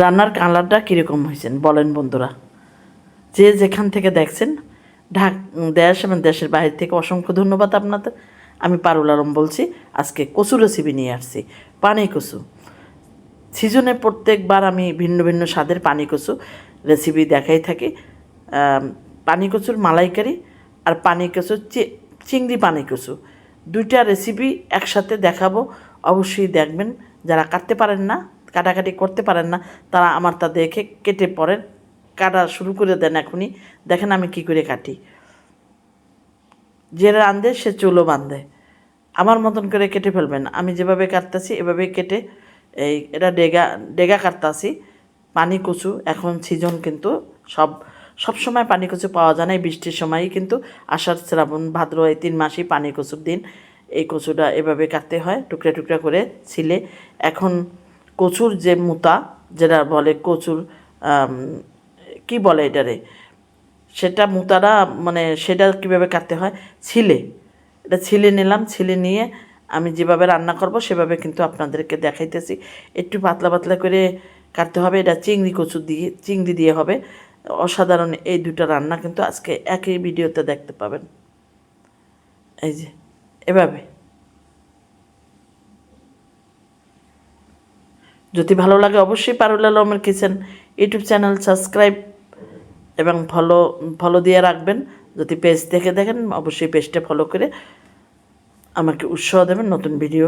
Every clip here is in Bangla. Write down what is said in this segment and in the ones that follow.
রান্নার কালারটা কীরকম হয়েছেন? বলেন বন্ধুরা। যে যেখান থেকে দেখছেন, ঢাক দেশ এবং দেশের বাইরে থেকে অসংখ্য ধন্যবাদ আপনাদের। আমি পারুল আলম বলছি, আজকে কচু রেসিপি নিয়ে আসছি। পানি কচু। সিজনে প্রত্যেকবার আমি ভিন্ন ভিন্ন স্বাদের পানি কচু রেসিপি দেখাই থাকি। পানি কচুর মালাইকারি আর পানি কচুর চিংড়ি পানি কচু। দুইটা রেসিপি একসাথে দেখাবো। অবশ্যই দেখবেন। যারা কাটতে পারেন না কাটাকাটি করতে পারেন না, তারা আমার তা দেখে কেটে পরেন, কাটা শুরু করে দেন এখনই, দেখেন আমি কি করে কাটি। যে রান্ধে সে চুলো বাঁধে। আমার মতন করে কেটে ফেলবেন। আমি যেভাবে কাটতেছি, এভাবেই কেটে এই এটা ডেগা ডেগা কাটতাছি। পানি কচু এখন সিজন কিন্তু সব সব সময় পানি কচু পাওয়া যায় না বৃষ্টির সময়ই কিন্তু আষাঢ়, শ্রাবণ, ভাদ্র এই তিন মাসই পানি কচুর দিন। এই কচুটা এভাবে কাটতে হয়, টুকরা টুকরা করে ছিলে। এখন কচুর যে মুতা, যেটা বলে কচুর কি বলে এটারে? সেটা মুতারা মানে সেটা কীভাবে কাটতে হয়? ছিলে। এটা ছিলে নিলাম, ছিলে নিয়ে আমি যেভাবে রান্না করব সেভাবে কিন্তু আপনাদেরকে দেখাইতেছি। একটু পাতলা পাতলা করে কাটতে হবে, এটা চিংড়ি কচু দিয়ে, চিংড়ি দিয়ে হবে। অসাধারণ এই দুটো রান্না কিন্তু আজকে একই ভিডিওতে দেখতে পাবেন। এই যে, এভাবে। যদি ভালো লাগে অবশ্যই পারুল আলমের কিচেন ইউটিউব চ্যানেল সাবস্ক্রাইব এবং ফলো ফলো দিয়ে রাখবেন। যদি পেজ দেখে দেখেন, অবশ্যই পেজটা ফলো করে আমাকে উৎসাহ দেবেন নতুন ভিডিও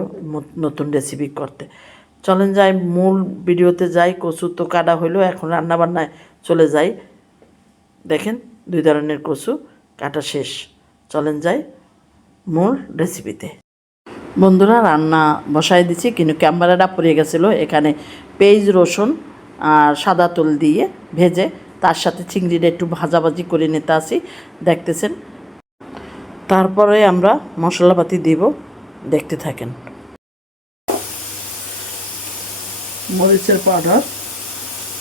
নতুন রেসিপি করতে। চলেন যাই, মূল ভিডিওতে যাই, কচু তো কাটা হইল, এখন রান্নাবান্নায় চলে যাই। দেখেন, দুই ধরনের কচু, কাটা শেষ। চলেন যাই, মূল রেসিপিতে বন্ধুরা, রান্না বসাই দিচ্ছি কিন্তু ক্যামেরাটা পড়ে গেছিল। এখানে পেঁয়াজ, রসুন আর সাদা তুল দিয়ে ভেজে তার সাথে চিংড়িটা একটু ভাজাভাজি করে নিতে আসি। দেখতেছেন? তারপরে আমরা মশলাপাতি দিব। দেখতে থাকেন। মরিচের পাউডার।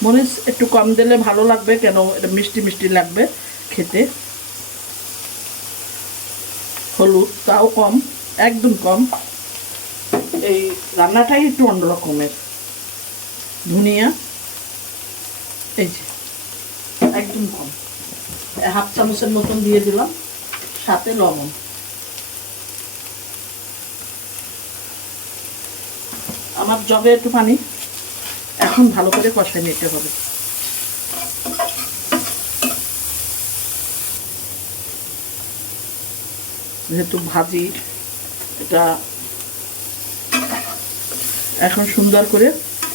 মরিচ একটু কম দিলে ভালো লাগবে, কেন এটা মিষ্টি মিষ্টি লাগবে খেতে। হলুদ, তাও কম, একদম কম। এই রান্নাটাই একটু অন্যরকমের। ধনিয়া, এই যে, একদম কম। হাফ চামচের মতন দিয়ে দিলাম, সাথে লবণ। আমার জগে একটু পানি, এখন ভালো করে কষাই নিতে হবে। যেহেতু ভাজি, এটা এখন সুন্দর করে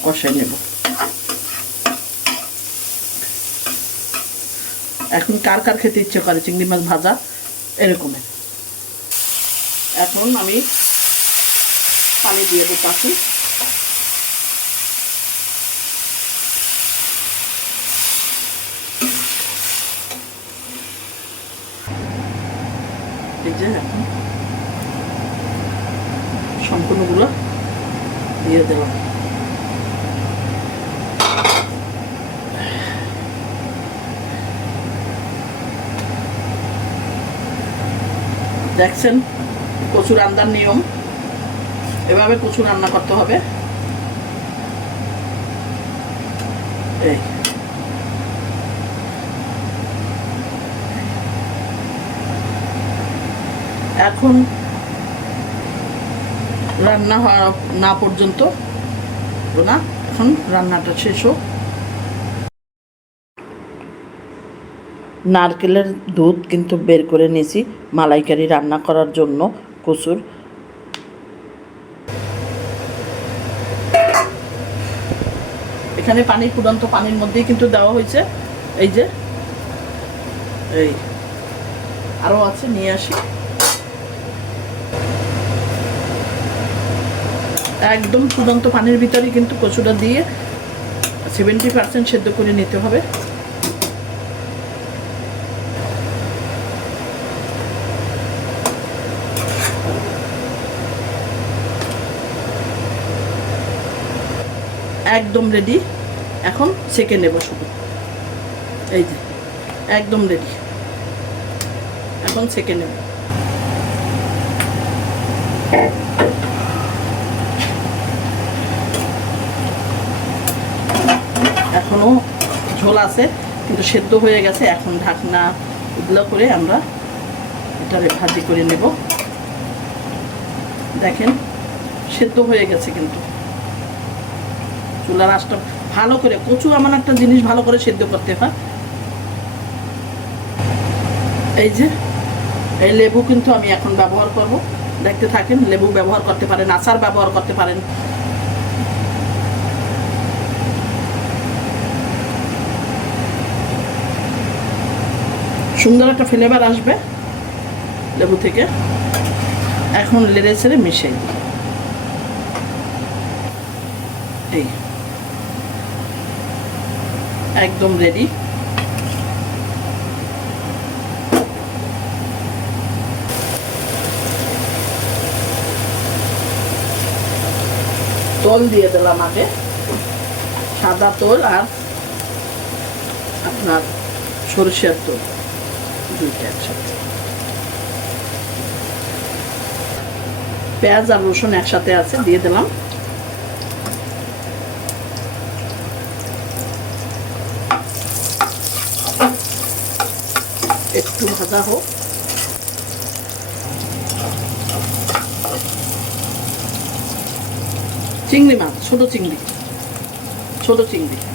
কষাই নেব। এখন কার কার খেতে ইচ্ছে করে? চিংড়ি মাছ ভাজা এরকমের এখন আমি পানি দিয়ে দেবো পাখি এই যে এখন দিয়ে দিলাম দেখছেন? কচু রান্নার নিয়ম। এভাবে কচু রান্না করতে হবে। এই। এখন রান্না হওয়া না পর্যন্ত। না এখন রান্নাটা শেষ হোক। নারকেলের দুধ কিন্তু বের করে নিয়েছি মালাইকারি রান্না করার জন্য, কচুর। এখানে পানি ফুটন্ত পানির মধ্যেই কিন্তু দেওয়া হয়েছে। এই যে, এই আরও আছে, নিয়ে আসি। একদম ফুটন্ত পানির ভিতরে কিন্তু কচুটা দিয়ে সেভেন্টি পার্সেন্ট সেদ্ধ করে নিতে হবে। একদম রেডি এখন সেকে নেব শুধু। এই যে, একদম রেডি এখন সেকে নেব। এখনও ঝোল আছে, কিন্তু সেদ্ধ হয়ে গেছে। এখন ঢাকনা উদলা করে আমরা এটা ভাজি করে নেব। দেখেন, সেদ্ধ হয়ে গেছে কিন্তু। চুলার আঁচটা ভালো করে, কচু এমন একটা জিনিস ভালো করে সেদ্ধ করতে হয়। এই যে, এই লেবু কিন্তু আমি এখন ব্যবহার করব। দেখতে থাকেন, লেবু ব্যবহার করতে পারেন, আচার ব্যবহার করতে পারেন। সুন্দর একটা ফ্লেভার আসবে লেবু থেকে। এখন লেড়ে ছেড়ে দিই। এই। একদম রেডি তোল দিয়ে দিলাম আগে। সাদা তোল আর আপনার সরষের তোল। দুইটা একসাথে পেঁয়াজ আর রসুন একসাথে আছে, দিয়ে দিলাম। একটু ভাজা হোক। চিংড়ি মাছ ছোট চিংড়ি। ছোট চিংড়ি।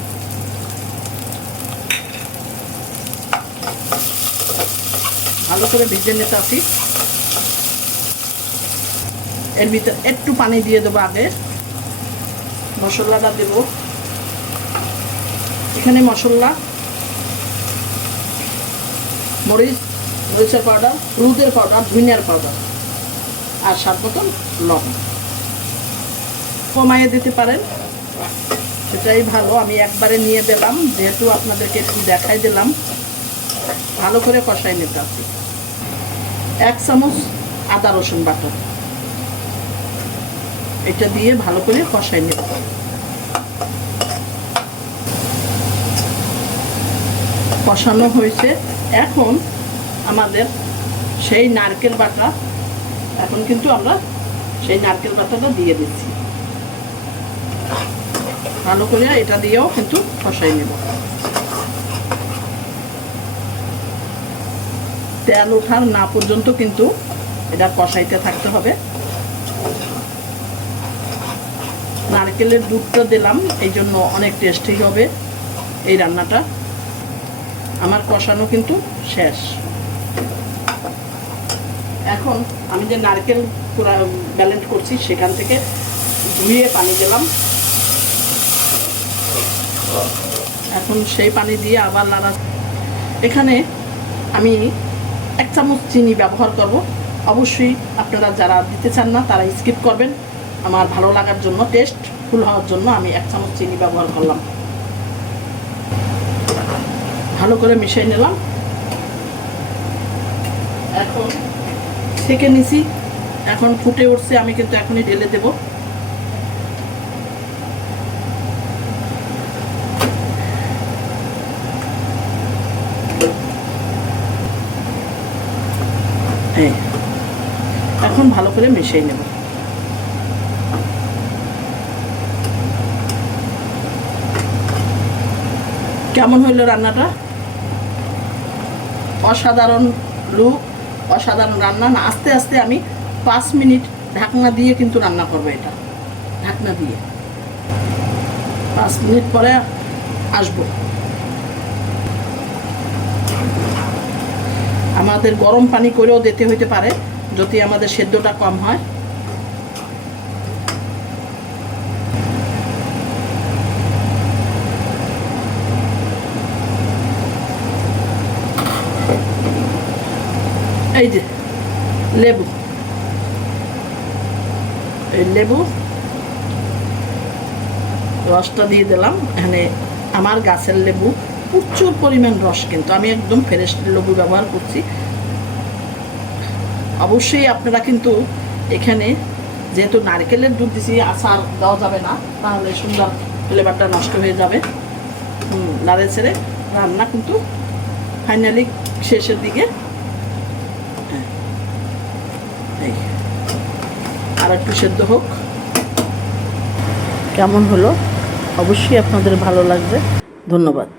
ভালো করে ভিজে নিতে আসি এর ভিতরে একটু পানি দিয়ে দেবো আগে। মশলাটা দেব। এখানে মশলা, মরিচ, মরিচের পাউডার, হলুদের পাউডার, ধনিয়ার পাউডার আর স্বাদ মতন লবণ। কমাইয়ে দিতে পারেন। সেটাই ভালো। আমি একবারে নিয়ে দিলাম যেহেতু আপনাদেরকে একটু দেখাই দিলাম। ভালো করে কষাই নিতে আসি এক চামচ আদা রসুন বাটা। এটা দিয়ে ভালো করে কষাই নেব। কষানো হয়েছে। এখন আমাদের সেই নারকেল বাটা, এখন কিন্তু আমরা সেই নারকেল বাটাটা দিয়ে দিচ্ছি। ভালো করে এটা দিয়েও কিন্তু কষাই নেব। তেল ওঠার না পর্যন্ত কিন্তু এটা কষাইতে থাকতে হবে। নারকেলের দুধটা দিলাম, এই জন্য অনেক টেস্টি হবে এই রান্নাটা। আমার কষানো কিন্তু শেষ। এখন আমি যে নারকেল পুরা ব্যালেন্স করছি, সেখান থেকে ধুয়ে পানি দিলাম। এখন সেই পানি দিয়ে আবার নাড়া এখানে আমি এক চামচ চিনি ব্যবহার করব। অবশ্যই আপনারা যারা দিতে চান না, তারা স্কিপ করবেন। আমার ভালো লাগার জন্য টেস্ট ফুল হওয়ার জন্য আমি এক চামচ চিনি ব্যবহার করলাম। ভালো করে মিশিয়ে নিলাম। এখন থেকে নিছি। এখন ফুটে উঠছে, আমি কিন্তু এখনই ঢেলে দেব। এই, এখন ভালো করে মিশিয়ে নেব। কেমন হইল রান্নাটা? অসাধারণ লুক অসাধারণ রান্না। না আস্তে আস্তে আমি পাঁচ মিনিট ঢাকনা দিয়ে কিন্তু রান্না করব এটা। ঢাকনা দিয়ে। পাঁচ মিনিট পরে আসব। আমাদের গরম পানি করেও দিতে হইতে পারে, যদি আমাদের সেদ্ধটা কম হয়। এই যে, লেবু। এই লেবু, রসটা দিয়ে দিলাম। এখানে আমার গাছের লেবু। প্রচুর পরিমাণ রস কিন্তু। আমি একদম ফ্রেশ লেবু ব্যবহার করছি। অবশ্যই আপনারা কিন্তু এখানে যেহেতু নারকেলের দুধ দিছি, আচার দেওয়া যাবে না, তাহলে সুন্দর ফ্লেভারটা নষ্ট হয়ে যাবে। নাড়ে ছেড়ে রান্না কিন্তু ফাইনালি শেষের দিকে। হ্যাঁ আর একটু সেদ্ধ হোক। কেমন হলো? অবশ্যই আপনাদের ভালো লাগবে। ধন্যবাদ।